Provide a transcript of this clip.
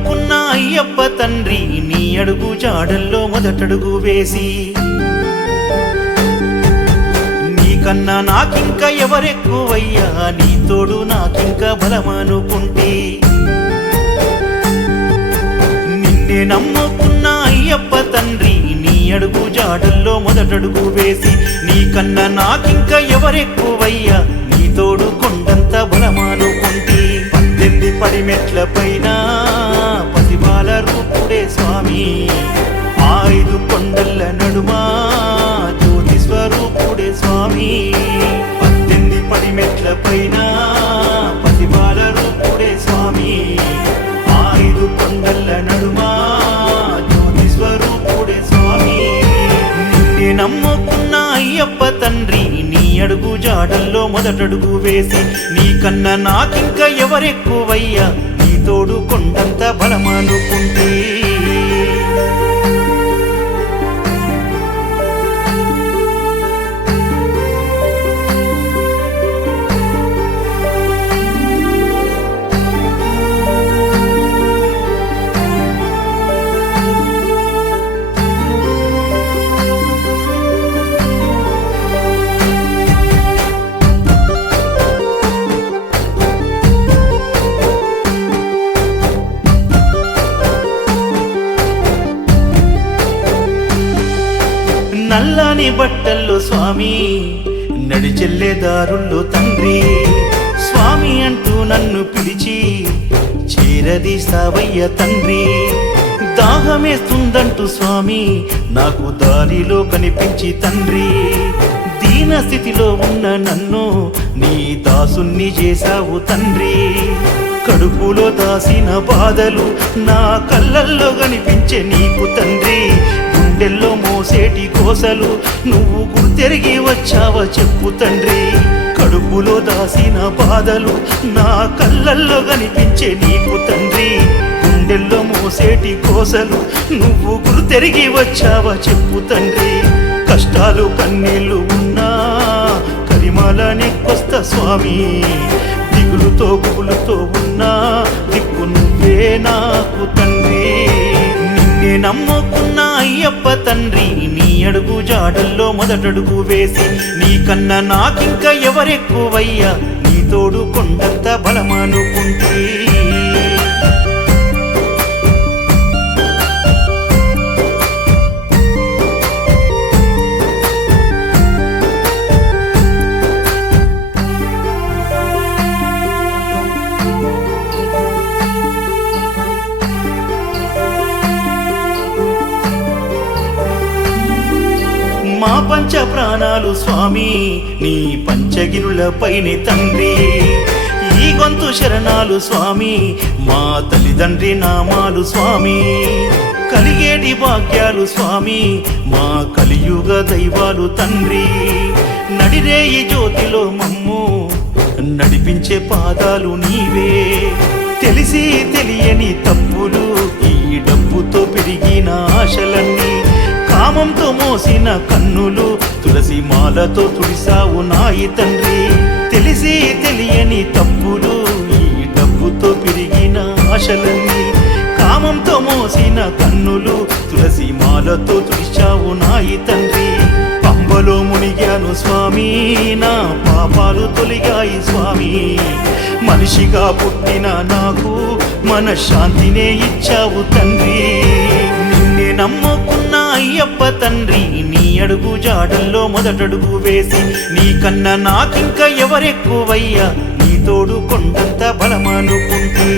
నమ్ముకున్న అయ్యప్ప తండ్రి నీ అడుగు జాడల్లో మొదటడుగు వేసి నీకన్నా నాకింక ఎవరెక్కువయ్యా నీ తోడు నాకింక బలమనుకుంటే నిన్నే నమ్ముకున్న అయ్యప్ప తండ్రి నీ అడుగు జాడల్లో మొదటడుగు వేసి నీకన్నా నాకింక ఎవరెక్కువయ్యా నీ తోడు కొండంత బలమనుకుంటే 18 పడిమెట్ల పైన పసిబాల రూపుడే స్వామి 5 కొండల నడుమా జ్యోతి స్వరూపుడే స్వామి 18 పడిమెట్ల పైన పసిబాల రూపుడే స్వామి 5 కొండల నడుమా జ్యోతి స్వరూపుడే స్వామి నిన్నే నమ్ముకున్న అయ్యప్ప తండ్రి నీ అడుగు జాడల్లో మొదటడుగు వేసి నీకన్నా నాకింక ఎవరెక్కువయ్యా నీ తోడు కొండంత బలమనుకుంటే నల్లని బట్టల్లో స్వామి నడిచెల్లే దారుల్లో తండ్రి స్వామి అంటూ నన్ను పిలిచి చేరదీస్తావయ్య తండ్రి దాహమేస్తుందంటూ స్వామి నాకు దారిలో కనిపించి తండ్రి దీన స్థితిలో ఉన్న నన్ను నీ దాసుణ్ణి చేశావు తండ్రి కడుపులో దాసిన బాధలు నా కళ్ళల్లో కనిపించే నీకు తండ్రి గుండెల్లో మోసేటి కోసలు నువ్వు గుర్తెరిగి వచ్చావా చెప్పు తండ్రి కడుపులో దాసిన బాధలు నా కళ్ళల్లో కనిపించే నీకు తండ్రి గుండెల్లో మోసేటి కోసలు నువ్వు గుర్తెరిగి వచ్చావా చెప్పు తండ్రి కష్టాలు కన్నీళ్లు ఉన్నా కరిమాల నెక్కొస్తా స్వామి దిగులుతో గుబులుతో ఉన్నా దిక్కు నువ్వే నాకు తండ్రి నిన్నే నమ్ముకున్న అయ్యప్ప తండ్రి నీ అడుగు జాడల్లో మొదటడుగు వేసి నీకన్నా నాకింక ఎవరెక్కువయ్యా నీ తోడు కొండంత బలమనుకుంటే మా పంచ ప్రాణాలు స్వామి నీ పంచగిరులపైనే తండ్రి ఈ గొంతు శరణాలు స్వామి మా తల్లిదండ్రి నామాలు స్వామి కలిగేటి భాగ్యాలు స్వామి మా కలియుగ దైవాలు తండ్రి నడిరేయి జ్యోతిలో మమ్ము నడిపించే పాదాలు నీవే తెలిసి తెలియని తప్పులు ఈ డబ్బుతో పెరిగిన ఆశలన్నీ కామంతో మోసిన కన్నులు తులసి మాలతో తుడిసావు నాయి తండ్రి తెలిసి తెలియని తప్పులు ఈ డబ్బుతో పెరిగిన ఆశలన్నీ కామంతో మోసిన కన్నులు తులసి మాలతో తుడిచావు నాయి తండ్రి పంబలో మునిగాను స్వామి నా పాపాలు తొలిగాయి స్వామి మనిషిగా పుట్టిన నాకు మనశ్శాంతినే ఇచ్చావు తండ్రి నిన్నే నమ్ముకున్న అయ్యప్ప తండ్రి నీ అడుగు జాడల్లో మొదటడుగు వేసి నీకన్నా నాకింక ఎవరెక్కువయ్యా నీ తోడు కొండంత బలమనుకుంటే